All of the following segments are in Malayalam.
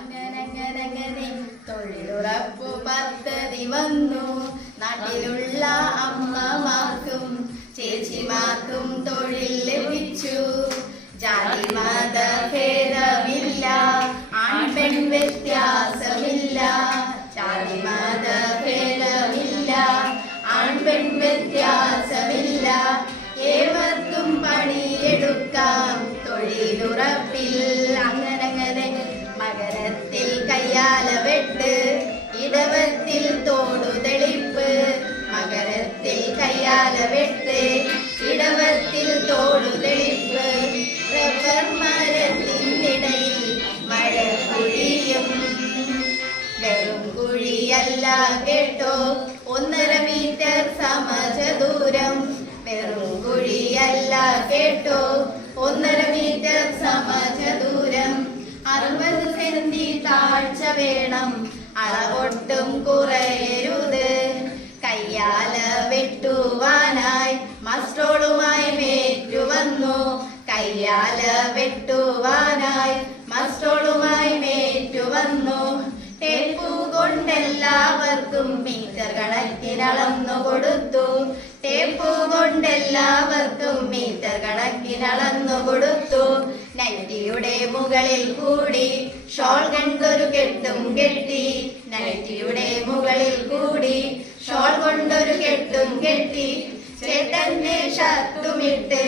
അങ്ങനെ തൊഴിലുറപ്പു പദ്ധതി വന്നു. നാട്ടിലുള്ള അമ്മമാർക്കും ചേച്ചിമാർക്കും തൊഴിൽ ലഭിച്ചു. ജാതി മത ഭേദമില്ല, ആൺപെൺ വ്യത്യാസമില്ല. ജാതി മത ഭേദമില്ല, ആൺപെൺ വ്യത്യാസമില്ല. ഏവർക്കും പണിയെടുക്കാം തൊഴിലുറപ്പിൽ. അങ്ങനെ മകരത്തിൽ കയ്യാല വെട്ട്, ഇടവത്തിൽ തോടുതെളിപ്പ്. മകരത്തിൽ കയ്യാല വെട്ട്, ഇടവത്തിൽ തോടുതെളിപ്പ്. റബ്ബർ മരത്തിനിടയിൽ മഴക്കുഴിയും. വെറും കുഴിയല്ല കേട്ടോ, 1.5 മീറ്റർ സമചതുരം. വെറും കുഴിയല്ല കേട്ടോ, 1.5 മീറ്റർ സമചതുരം. 60 സെന്റി താഴ്ച വേണം, അളവൊട്ടും കുറയരുത്. കയ്യാല വെട്ടുവാനായി മസ്ട്രോളുമായി മേറ്റുവന്നു. കയ്യാല വെട്ടുവാനായി മസ്ട്രോളുമായി മേറ്റുവന്നു. ടേപ്പു കൊണ്ടെല്ലാവർക്കും മീറ്റർ കണക്കിനളന്നു കൊടുത്തു. ടേപ്പു കൊണ്ടെല്ലാവർക്കും മീറ്റർ കണക്കിനളന്നു കൊടുത്തു. നൈറ്റിയുടെ മുകളിൽ കൂടി ഷോൾ കൊണ്ടൊരു കെട്ടും കെട്ടി. നൈറ്റിയുടെ മുകളിൽ കൂടി ഷോൾ കൊണ്ടൊരു കെട്ടും കെട്ടി. ചേട്ടന്റെ ഷർട്ടുമിട്ട്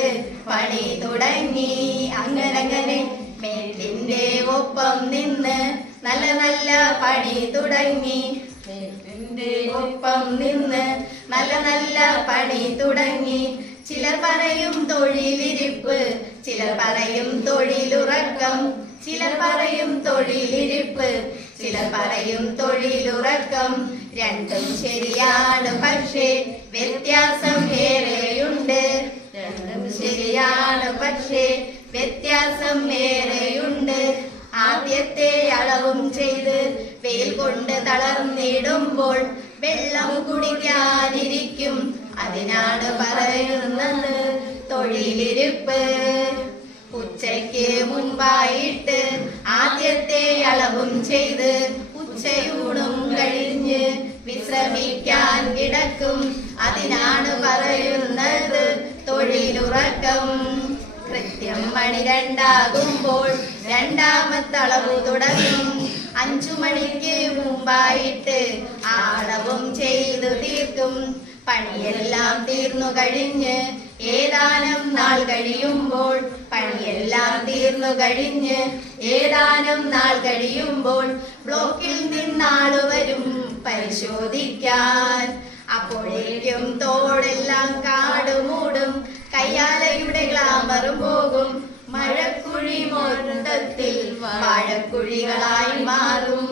പണി തുടങ്ങി. അങ്ങനെ മേട്ടിന്റെ ഒപ്പം നിന്ന് നല്ല പണി തുടങ്ങി. മേട്ടിന്റെ ഒപ്പം നിന്ന് നല്ല പണി തുടങ്ങി. ചിലർ പറയും തൊഴിലിരിപ്പ്, ചിലർ പറയും തൊഴിലുറക്കം. ചിലർ പറയും തൊഴിലിരിപ്പ്, ചിലർ പറയും തൊഴിലുറക്കം. രണ്ടും ശരിയാണ്, പക്ഷേ വ്യത്യാസം ഏറെയുണ്ട്. രണ്ടും ശരിയാണ്, പക്ഷേ വ്യത്യാസം ഏറെയുണ്ട്. ആദ്യത്തെ അളവും ചെയ്ത് വെയിൽ കൊണ്ട് തളർന്നിടുമ്പോൾ വെള്ളം കുടിക്കാനിരിക്കും. അതിനാണ് പറയുന്നത് തൊഴിലിരിപ്പ്. ഉച്ചയ്ക്ക് മുൻപായിട്ട് ആദ്യത്തെ അളവും ചെയ്ത് ഉച്ചയൂണും കഴിഞ്ഞ് വിശ്രമിക്കാൻ കിടക്കും. അതിനാണ് പറയുന്നത് തൊഴിലുറക്കം. കൃത്യം 2 രണ്ടാമത്തെ അളവ് തുടങ്ങും. 5 മണിക്ക് മുമ്പായിട്ട് അളവും ചെയ്തു തീർക്കും. പണിയെല്ലാം തീർന്നു കഴിഞ്ഞ് ഏതാനും നാൾ കഴിയുമ്പോൾ പണിയെല്ലാം തീർന്നു കഴിഞ്ഞ് ഏതാനും നാൾ കഴിയുമ്പോൾ ബ്ലോക്കിൽ നിന്നാള് വരും പരിശോധിക്കാൻ. അപ്പോഴേക്കും തോടെല്ലാം കാട് മൂടും, കയ്യാലയുടെ ഗ്ലാമറും പോകും. മഴക്കുഴി മൊത്തത്തിൽ വാഴക്കുഴികളായി മാറും.